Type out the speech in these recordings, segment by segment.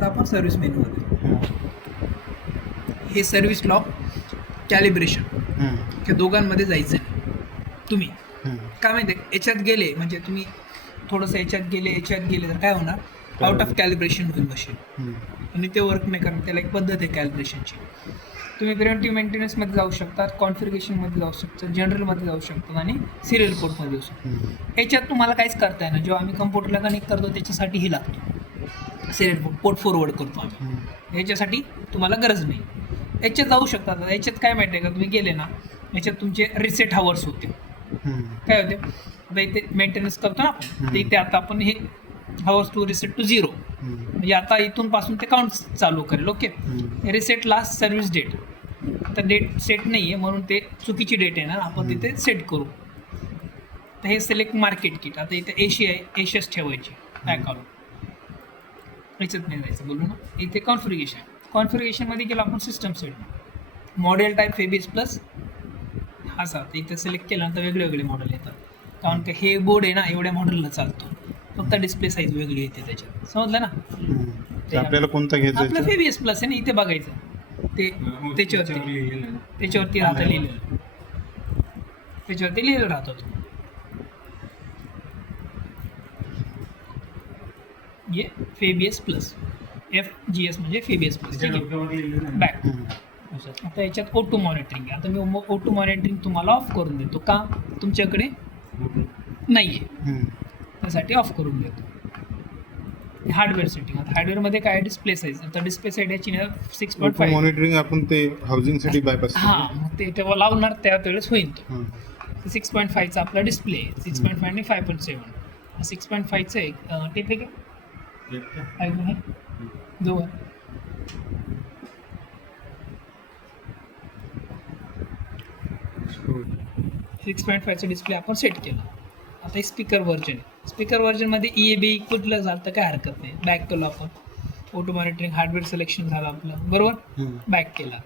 आता आपण सर्व्हिस मेनूमध्ये. हे सर्व्हिस लॉक कॅलिब्रेशन त्या दोघांमध्ये जायचं नाही. तुम्ही काय माहिती आहे, याच्यात गेले म्हणजे तुम्ही थोडंसं याच्यात गेले तर काय होणार, आउट ऑफ कॅलिब्रेशन होईल मशीन आणि ते वर्क नाही करणार. त्याला एक पद्धत आहे कॅलिब्रेशनची. तुम्ही प्रिव्हेंटिव्ह मेंटेनन्समध्ये जाऊ शकतात, कॉन्फिगरेशनमध्ये जाऊ शकतात, जनरलमध्ये जाऊ शकतात आणि सिरियल पोर्टमध्ये जाऊ शकतात. याच्यात तुम्हाला काहीच करता येणार. जेव्हा आम्ही कम्प्युटरला कनेक्ट करतो त्याच्यासाठी ही लागतो सिरियल पोर्ट फॉरवर्ड करतो आम्ही. याच्यासाठी तुम्हाला गरज नाही. याच्यात जाऊ शकतात. याच्यात काय माहिती आहे का, तुम्ही गेले ना याच्यात तुमचे रिसेट हावर्स होते. काय होते आता इथे मेंटेनन्स करतो ना आपण, ते इथे आता आपण हे हावर्स टू रिसेट टू 0 म्हणजे आता इथून पासून ते काउंट चालू करेल. Okay, reset last service date. आता डेट सेट नाही आहे म्हणून ते चुकीची डेट आहे ना, आपण तिथे सेट करू. तर हे सिलेक्ट मार्केट किट. आता इथे एशियाच ठेवायची काय करून, याच्यात नाही जायचं बोलू ना. इथे कॉन्फिगरेशनमध्ये गेलं आपण सिस्टम सेट, मॉडेल टाईप फेबीएस प्लस असा. इथे सिलेक्ट केल्यानंतर वेगळे वेगळे मॉडेल येतात, कारण की हे बोर्ड आहे ना एवढ्या मॉडेलला चालतो. फक्त डिस्प्ले साईज वेगळी येते त्याच्यात, समजलं ना. आपल्याला कोणता घ्यायचा, आपलं फेबीएस प्लस आहे ना, इथे बघायचं ते त्याच्यावरती राहतं लिहिलेलं, त्याच्यावरती लिहिलं राहतं तो. ये फेबीएस प्लस, FGS म्हणजे फेबीएस प्लस. ठीक आहे, बॅक. आता याच्यात O2 मॉनिटरिंग आहे. आता मी O2 मॉनिटरिंग तुम्हाला ऑफ करून देतो. का, तुमच्याकडे नाही आहे त्यासाठी ऑफ करून देतो. Hardware setting. आता हार्डवेअरमध्ये काय डिस्प्ले साईज. आता डिस्प्ले साईज याची 6.5 मॉनिटरिंग आपण ते हाऊसिंगसाठी बायपास. हां, मग ते तेव्हा लावणार त्यावेळेस होईल तो. 6.5चा आपला डिस्प्ले आहे. 6.5 आणि 5.7. 6.5चं एक टेप आहे का, 5 आहे जो 6.5चा डिस्प्ले आपण सेट केला. आता हे स्पीकर व्हर्जन आहे. स्पीकर व्हर्जनमध्ये EAB कुठलं झालं तर काय हरकत नाही. बॅक केलं आपण, ऑटो मॉनिटरिंग हार्डवेअर सिलेक्शन झालं आपलं, बरोबर. बॅक केला,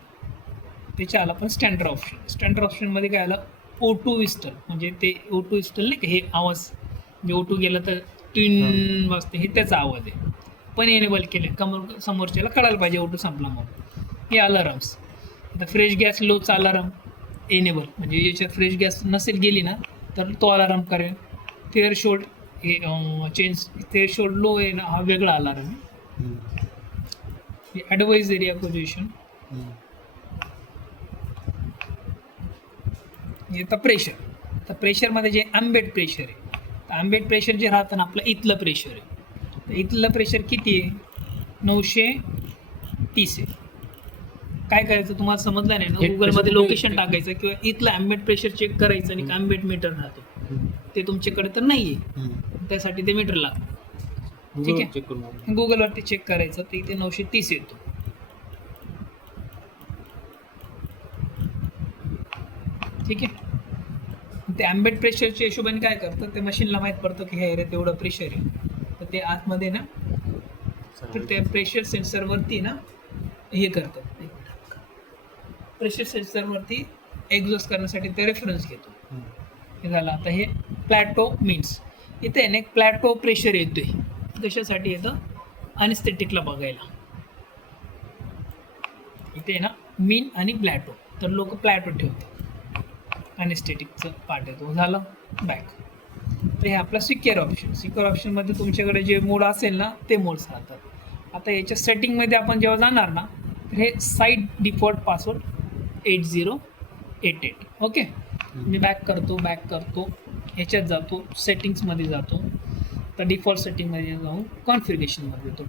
त्याच्या आला पण स्टँडर्ड ऑप्शन. स्टँडर्ड ऑप्शनमध्ये काय आलं, O2 विस्टल म्हणजे ते O2 विस्टल नाही का, हे आवाज म्हणजे O2 गेलं तर टिन वाजते, हे त्याचा आवाज आहे. पण एनेबल केले, समोरच्याला कळायला पाहिजे O2 संपला म्हणून. हे अलाराम्स. आता फ्रेश गॅस लोचा अलाराम एनेबल म्हणजे याच्यात फ्रेश गॅस नसेल गेली ना तर तो अलाराम करेल. थेअरशोल्ड हे चेंज, थेअरशोल्ड लो आहे ना हा वेगळा अलाराम आहे. Advisory opposition. आता प्रेशर. तर प्रेशरमध्ये जे ॲम्बेड प्रेशर आहे, तर ॲम्बेड प्रेशर जे राहतं ना आपलं इथलं प्रेशर आहे. तर इथलं प्रेशर किती आहे, 930 आहे. काय करायचं तुम्हाला समजलं नाही ना, गुगलमध्ये लोकेशन टाकायचं किंवा इथलं ॲम्बेड प्रेशर चेक करायचं आणि ॲम्बेड मीटर राहतो ते तुमच्याकडे तर नाही आहे, त्यासाठी ते मीटर लागतं. ठीक आहे, गुगलवरती चेक करायचं, ते इथे 930 येतो. ठीक आहे, ते ॲम्बेड प्रेशरच्या हिशोबाने काय करतं, ते मशीनला माहीत पडतं की हे एरियात एवढं प्रेशर आहे. तर ते आतमध्ये ना तर त्या प्रेशर सेन्सरवरती ना हे करतं, प्रेशर सेन्सरवरती एक्झॉस्ट करण्यासाठी ते रेफरन्स घेतो. हे झालं. आता हे प्लॅटो मीन्स इथे आहे ना एक प्लॅटो प्रेशर येतोय. कशासाठी येतं, अनिस्थेटिकला बघायला. इथे आहे ना मीन आणि प्लॅटो, तर लोक प्लॅटो ठेवतात, अनिस्थेटिकचं पार्ट येतो. झालं बॅक. तर हे आपला सिक्युअर ऑप्शन. सिक्युअर ऑप्शनमध्ये तुमच्याकडे जे मोड असेल ना ते मोड्स राहतात. आता याच्या सेटिंगमध्ये आपण जेव्हा जाणार ना तर हे साईड डिफॉल्ट पासवर्ड 8088. ओके, मी बॅक करतो ह्याच्यात जातो, सेटिंग्समध्ये जातो. तर डिफॉल्ट सेटिंगमध्ये जाऊन कॉन्फिगरेशनमध्ये येतो,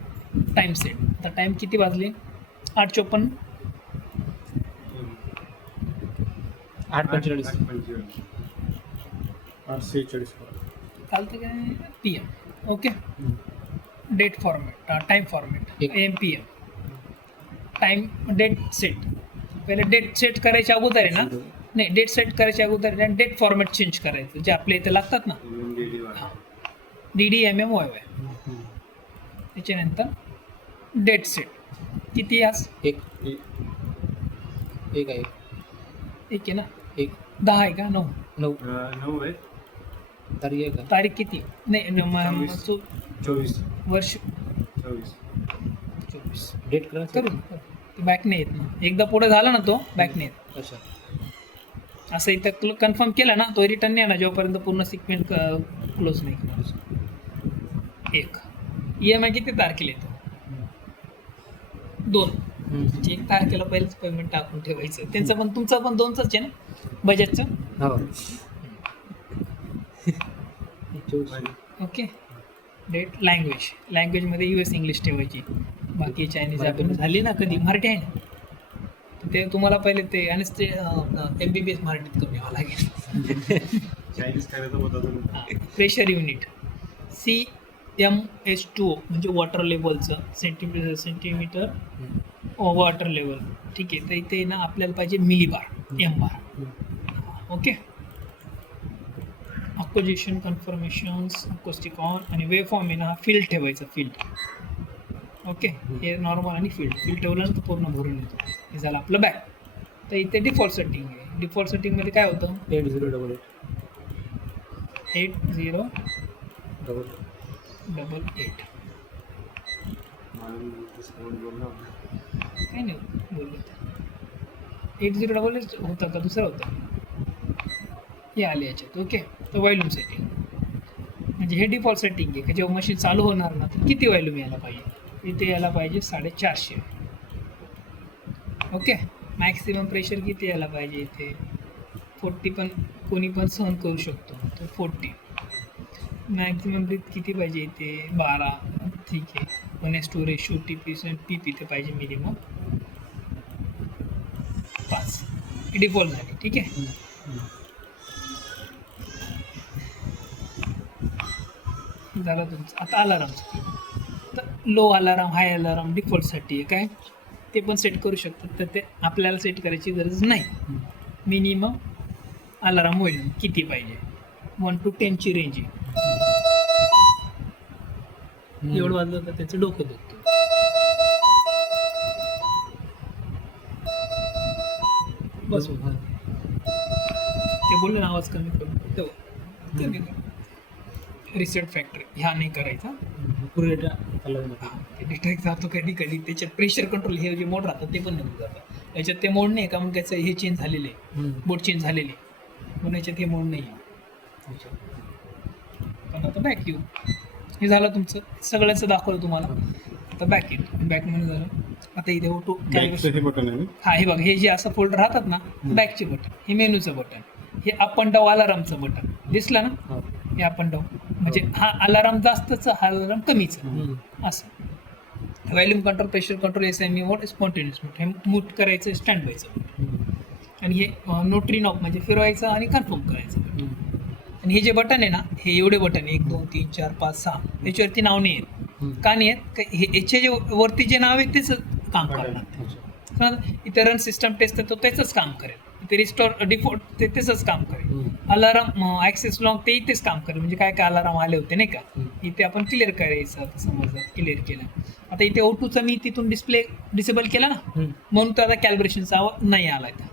टाईम सेट. आता टाईम किती वाजले, 8:54, 8:45, 8:46 चालतं काय, PM. Okay, date format, time format AM time date set. पहिले डेट सेट करायच्या अगोदर आहे ना, नाही डेट सेट करायच्या अगोदर आहे ना डेट फॉर्मॅट चेंज करायचं, जे आपल्या इथे लागतात ना, DDMMYY. त्याच्यानंतर डेट सेट किती आज, एक आहे ना, 10 आहे का, 9 आहे. तारीख किती, नाही 24 वर्ष 24 सर्व्हिस डेट करा करू बॅक नाही येत ना, एकदा पुढे झाला ना तो बॅक नाही येत. अच्छा. असं इथं कन्फर्म केलं ना तो रिटर्न नाही येणार जोपर्यंत पूर्ण सिक्वेन्स क्लोज नाही करणार. एक EMI किती तारखेला येतो? 2. म्हणजे 1 तारखेला पहिलेच पेमेंट टाकून ठेवायचं. त्यांचं पण तुमचं पण 2च आहे ना बजेटचं. हो. ओके. डेट लँग्वेजमध्ये US इंग्लिश ठेवायची, बाकी चायनीज आपण झाली ना कधी मराठी आहे ना, तर ते तुम्हाला पहिले ते आणि ते MBBS मराठीत करून यावं लागेल. चायनीज करायचं होतं. प्रेशर युनिट CMS2 म्हणजे वॉटर लेवलचं सेंटीमीटर वॉटर लेवल. ठीक आहे, तर इथे ना आपल्याला पाहिजे millibar M bar. Okay. Acquisition confirmations acoustic on आणि वेव फॉर्म आहे ना फील्ड ठेवायचा फील्ड. ओके. हे नॉर्मल आणि फील्ड ठेवल्यानंतर पूर्ण भरून येतो. हे झालं आपलं बॅक. तर इथे डिफॉल्ट सेटिंग आहे. डिफॉल्ट सेटिंगमध्ये काय होतं? 8088 8088 काय नाही बोललो 8088 होता का दुसरा होता? हे आले याच्यात. ओके. तर व्हॉल्यूम सेटिंग म्हणजे हे डिफॉल्ट सेटिंग आहे की जेव्हा मशीन चालू होणार ना तर किती व्हॉल्यूम यायला पाहिजे? इथे यायला पाहिजे 450. ओके. मॅक्सिमम प्रेशर किती यायला पाहिजे? इथे 40 पण कोणी पण सहन करू शकतो, तर 40. मॅक्सिमम ब्रीथ किती पाहिजे? इथे 12. ठीक आहे. 1:2 रेशो PP ते पाहिजे मिनिमम 5. डिफॉल्ट झाली. ठीक आहे. झालं तुमचं. आता अलारामचं तर लो अलाराम हाय अलाराम डिफॉल्टसाठी आहे काय ते पण सेट करू शकतात. तर ते आपल्याला सेट करायची गरज नाही. मिनिमम अलाराम होईल किती पाहिजे? 1 to 10 ची रेंज आहे. एवढं वाजलं तर त्याचं डोकं दुखतं. बस ते बोलले ना आवाज कमी करून तेव्हा कमी कर. रिसेट फॅक्टरी ह्या नाही करायचा. पूर्ण डेटा ते डिटेक्ट जातो कधी कधी. त्याच्यात प्रेशर कंट्रोल हे जे मोड राहतं ते पण निघून जातं. याच्यात ते मोड नाही का मग त्याचं हे चेंज झालेले आहे, बोर्ड चेंज झालेले म्हणून याच्यात हे मोड नाही आहे. पण आता बॅक येऊ. हे झालं तुमचं सगळ्याचं दाखवलं तुम्हाला. आता बॅक येतो. बॅक म्हणून झालं. आता इथे ऑटो बॅकचं हे बटन आहे ना? हा हे बघा हे जे असं फोल्डर राहतात ना बॅकचे बटन, हे मेनूचं बटन, हे अप अँड डाऊन अलारामचं बटन दिसलं ना. हे अप अँड डाऊन म्हणजे हा अलाराम जास्तच हा अलाराम कमीच असं. Volume control pressure control SIME मोड स्पॉन्टेनियस मोड हे मूट करायचं स्टँड बायचं. आणि हे नोटरी नॉब म्हणजे फिरवायचं आणि कन्फर्म करायचं. आणि हे जे बटन आहे ना हे एवढे बटन 1 2 3 4 5 6 याच्यावरती नाव नाही आहेत. का नाही आहेत? हे याचे जे वरती जे नाव आहे तेच काम करणार. इथे रन सिस्टम टेस्ट तो त्याचंच काम करेल. इथे रिस्टोर डिफॉल्ट ते त्याचंच काम करेल. अलाराम ॲक्सेस लॉग ते इथेच काम करेल. म्हणजे काय काय अलाराम आले होते नाही का इथे आपण क्लिअर करायचं. आता समजा क्लिअर केलं. आता इथे O2चा मी तिथून डिस्प्ले डिसेबल केला ना म्हणून तर आता कॅलिब्रेशनचा नाही आला इथं.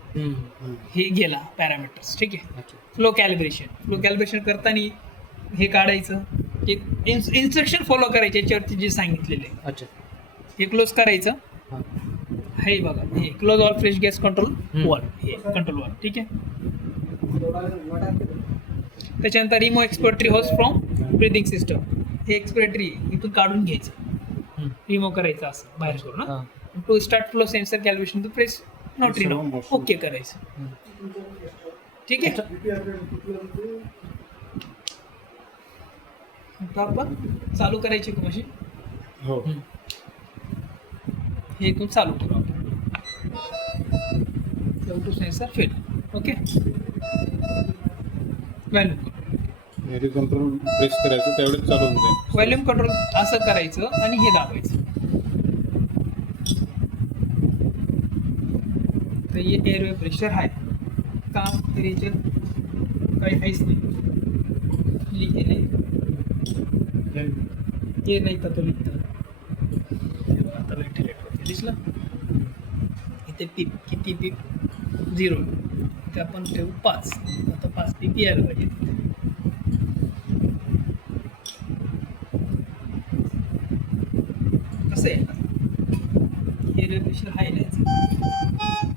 हे गेला पॅरामीटर्स. ठीक आहे. फ्लो कॅलिब्रेशन करताना हे काढायचं इन्स्ट्रक्शन फॉलो करायचे याच्यावरती जे सांगितलेले. अच्छा. हे क्लोज करायचं. हे बघा हे close all fresh gas control 1 हे कंट्रोल 1. ठीक आहे. त्याच्यानंतर remove expiratory hose from breathing system. हे एक्सपिरेटरी इथून काढून घ्यायचं रिमूव्ह करायचं असं बाहेर करून ना. To start flow sensor calibration to press not remove okay करायचं. ठीक आहे. आता आपण चालू करायची का मशीन? हो. हे इथून चालू करू आपण. To sensor fill. ओके. हे कंट्रोल प्रेस करायचं त्यावेळेस चालू होऊन जाईल. व्हॉल्यूम कंट्रोल असं करायचं आणि हे दाबायचं. तर हे एअरवे प्रेशर आहे का तर याच्यात काही काहीच नाही लिहिले नाही. हे नाही तर तो लिहितं. आता व्हेंटिलेटर होते दिसलं. इथे पीप किती पीप 0 इथे आपण ठेवू 5. आता 5 पीप यायला पाहिजे. कसं आहे व्हेंटिलेटर प्रेशर हाय लिहायचं.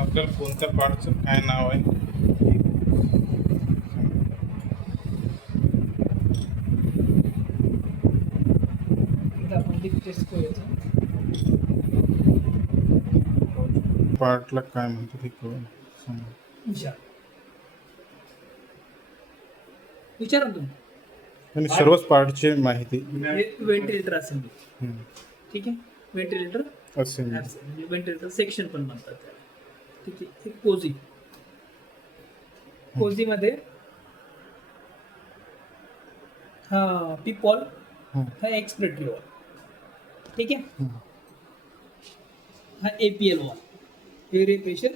आपल्याला कोणत्या पार्टचं काय नाव आहे एकदा आपण डीप टेस्ट करूया. पार्टला काय म्हणतात ते कळून सांगा. विचारा तुम्ही. आणि सर्वच पार्टची माहिती व्हेंटिलेटर असेंबली. हम्म. ठीक आहे. व्हेंटिलेटर असेल म्हणजे व्हेंटिलेटर सेक्शन पण म्हणतात त्याला. ठीक आहे. कोझी. कोझीमध्ये हा पिपॉल हम्म. हा एक्सपिरेटरी वॉल. ठीक आहे. हम्म. हा APL wall, air pressure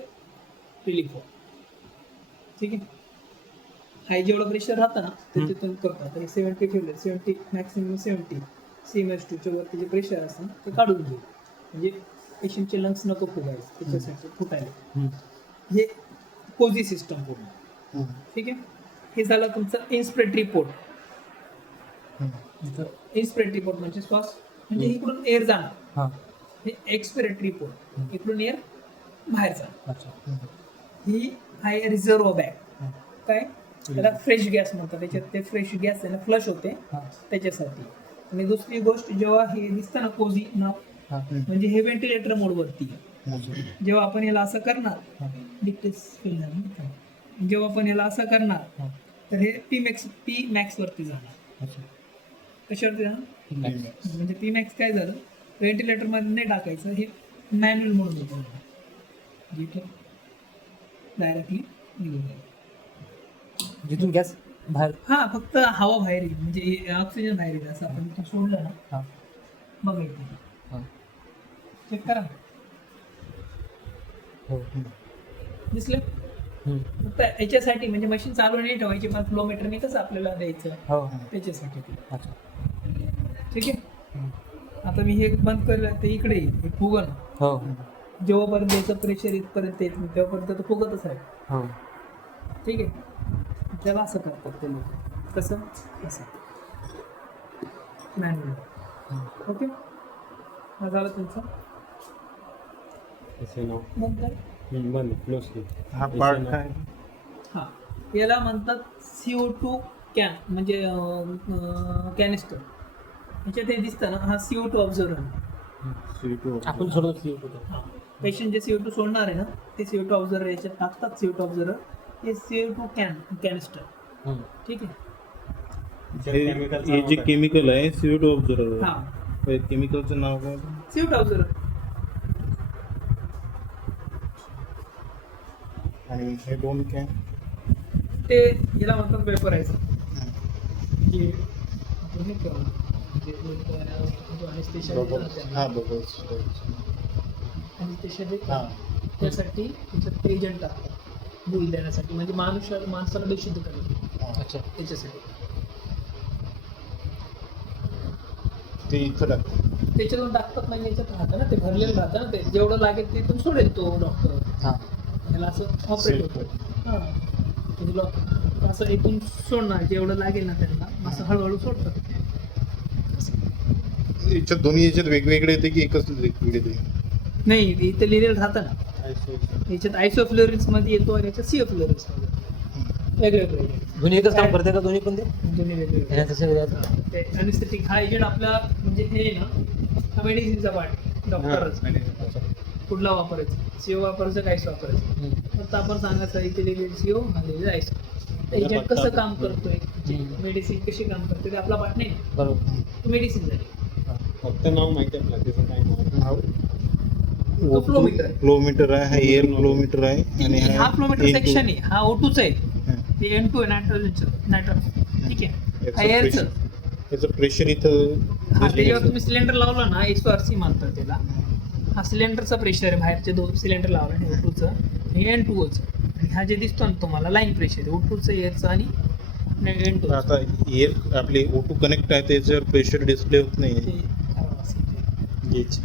relief wall. ठीक आहे. हाय जेवढं प्रेशर राहतं ना त्याच्यातून करतात. आणि 70 ठेवले, 70 मॅक्सिमम 70 CMS2च्या वरती जे प्रेशर असतं ना ते काढून घेऊ, म्हणजे पेशंटचे लंग्स नको फुगायला, त्याच्यासाठी फुटायला. हम्म. हे कोझी सिस्टम पूर्ण. हम्म. ठीक आहे. हे झालं तुमचं इन्स्पिरेटरी पोर्ट. हम्म. इन्स्पिरेटरी पोर्ट म्हणजे श्वास म्हणजे इकडून एअर जाणार. हां हे एक्सपिरेटरी पोर्ट, इकडून एअर बाहेर जाणार. अच्छा. ही आहे रिझर्व बॅग. काय त्याला फ्रेश गॅस म्हणतात. त्याच्यात ते फ्रेश गॅस आहे ना फ्लश होते हां त्याच्यासाठी. आणि दुसरी गोष्ट जेव्हा हे दिसतं ना कोझी नाव हां म्हणजे हे व्हेंटिलेटर मोडवरती आहे. हम्म. जेव्हा आपण याला असं करणार हां डिक्टेस फील झालं. जेव्हा आपण याला असं करणार हां तर हे P max वरती जाणार. अच्छा. कशावरती जाणार Next. म्हणजे P max काय झालं व्हेंटिलेटर मध्ये नाही टाकायचं, हे मॅन्युअल म्हणून होतं जिथे डायरेक्टली निघून जाईल. जिथून गॅस बाहेर. हा फक्त हवा बाहेर येईल म्हणजे ऑक्सिजन बाहेर येईल. असं आपण इथून सोडलं ना हां बघा इथे हां चेक करा. हो. दिसलं. फक्त याच्यासाठी म्हणजे मशीन चालू नाही ठेवायची पण फ्लोमीटरने कसं आपल्याला द्यायचं हो त्याच्यासाठी. अच्छा. ठीक आहे. आता मी हे बंद केलं ते इकडे येईल हे फुगन. हो जेव्हापर्यंत याचं प्रेशर इथपर्यंत येत नाही तेव्हापर्यंत तो फुगतच आहे. हो ठीक आहे. त्याला असं करतात ते लोक. कसं असं मॅन्युअल. ओके. हा झालं तुमचं. नंतर हा पार्ट काय हां याला म्हणतात CO2 कॅन म्हणजे कॅनिस्टर. याच्यात हे दिसतं ना हा CO2 ऑब्झर्वर. आपण सोडतो हां पेशंट जे CO2 सोडणार आहे ना ते CO2 ऑब्झर्वर याच्यात टाकतात. CO2 ऑब्झर्वर हे CO2 कॅनिस्टर. ठीक आहे. हे जे केमिकल आहे CO2 ऑब्झर्वर हां केमिकलचं नाव काय CO2 ऑब्झर्वर. आणि हे दोन कॅन ते याला म्हणतात वेपरायझर. जे आपण हे करू म्हणजे anesthesia देतात ना त्यांना. हा बबल्स anesthesia देतात. हा त्यासाठी त्याच्यात एजंट टाकतात भूल देण्यासाठी म्हणजे माणसाला बेशुद्ध करण्यासाठी. अच्छा. त्याच्यासाठी ते इथं टाकतात. त्याच्यातून टाकतात म्हणजे याच्यात राहतं ना ते भरलेलं राहतं ना ते जेवढं लागेल ते इथून सोडेल तो डॉक्टर. हां त्याला असं ऑपरेट होतं. हां म्हणजे असं इथून सोडणार जेवढं लागेल ना त्यांना असं हळूहळू सोडतात. याच्यात दोन्ही याच्यात वेगवेगळे येते की एकच वेगवेगळे येते नाही इथं लिहिलेलं राहतं ना याच्यात आयसोफ्लोरिन्स मध्ये येतो आणि याच्यात सिओफ्लोरिन्स मध्ये वेगवेगळे. दोन्ही एकच काम करते का दोन्ही पण ते दोन्ही वेगवेगळे. ते अनिस्थेटिक हा एजंट आपला म्हणजे हे ना हा मेडिसिनचा पार्ट डॉक्टरच. कुठला वापरायचा सीओ वापरायचं काहीच वापरायचं फक्त आपण सांगायचं इथे लिहिलेलं सीओ लिहिलेलं जायचं एजंट कसं काम करतोय मेडिसिन कशी काम करते ते आपला पाठ नाही बरोबर तो मेडिसिन झाली फक्त नाव माहिती आहे आपल्याला त्याचं काय नाव तो फ्लो मीटर फ्लोमीटर आहे हा एअर फ्लोमीटर आहे आणि हा फ्लोमीटर N2. सेक्शन आहे हा O2चा आहे हा. हे N2 आहे नायट्रोजनचं नायट्रोजन ठीक आहे याचं हा एअरचं pressure- याचं प्रेशर इथं हा त्याच्यावर तुम्ही सिलेंडर लावला ना HRC म्हणतात त्याला हा सिलेंडरचा प्रेशर आहे बाहेरचे 2 सिलेंडर लावला हे O2चं हे N2चं आणि हा जे दिसतो ना तुम्हाला लाईन प्रेशर आहे O2चं एअरचं आणि N2 आता एअर आपले O2 कनेक्ट आहे त्याच्यावर प्रेशर डिस्प्ले होत नाही ते करावं असेल ते. गेज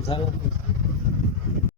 झालं